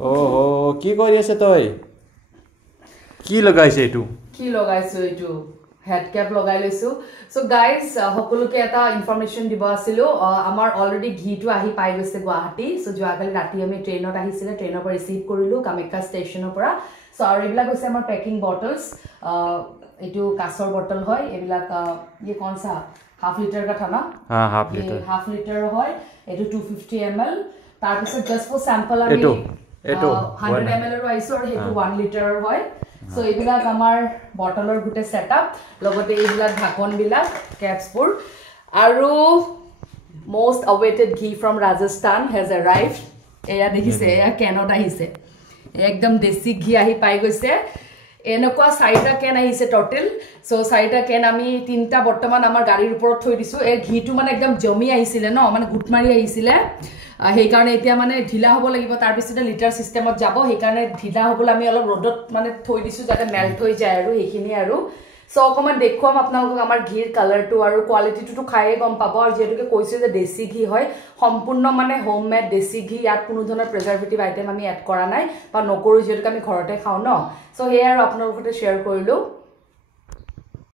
ओहो কি কৰি আছে তই কি লগাইছে এটো কি লগাইছো এটো হেড ক্যাপ লগাই লৈছো সো গাইস সকলোকে এটা ইনফরমেশন দিব আছিল আমাৰ অলৰেডি ঘিটো আহি পাই গৈছে গুৱাহাটী সো যোৱাকালি ৰাতি আমি ট্ৰেইনত আহিছিলে ট্ৰেইনৰ পৰা ৰিসিভ কৰিলো কামাখ্যা ষ্টেচনৰ পৰা সো আৰু এইবিলাক হৈছে আমাৰ পেকিং বটলস এটো কাছৰ বটল হয় এইবিলাক ये कौन सा हाफ लीटर का था ना हां हाफ लीटर হয় এটো 250 ml তাৰ পিছত জাস্ট ফৰ স্যাম্পল আমি এটো 100 ml ৰ আইছো আৰু হেতু 1 লিটাৰৰ হয় সো এইবিলাক আমাৰ বটলৰ গুটে সেটআপ লগতে এইবিলাক ঢাকন বিলাক ক্যাপছপুৰ আৰু most awaited ghee from Rajasthan has arrived এয়া দেখিছে এয়া কেনত আহিছে একদম দেশী ঘি আহি পাই গৈছে এনেকুৱা চাৰিটা কেন আহিছে টোটাল সো চাৰিটা কেন আমি তিনটা বৰ্তমান আমাৰ গাড়ীৰ ওপৰত থৈ দিছো এই ঘিটো মানে একদম জমি আহিছিলে ন মানে গুট মাৰি আহিছিলে সেই কাৰণে এতিয়া মানে ঢিলা হ'ব লাগিব তাৰ পিছতে লিটাৰ সিস্টেমত যাব সেই কাৰণে ঢিলা হ'বল আমি অলপ ৰদত মানে থৈ দিছো যাতে মেল্ট হৈ যায় আৰু এইখিনি আৰু সো অকমান দেখুৱাম আপোনালোকক আমাৰ ঘিৰ কালাৰটো আৰু কোৱালিটিটো খাইয়ে গম পাব আৰু যেহেতুকে কৈছে যে দেশী ঘি হয় সম্পূৰ্ণ মানে হোমমেড দেশী ঘি ইয়াত কোনো ধৰণৰ প্ৰিজাৰভেটিভ আইটেম আমি এড কৰা নাই বা নকৰো যেহেতুকে আমি ঘৰতে খাও ন সো হে আৰু আপোনালোকৰ সৈতে শেয়াৰ কৰিলো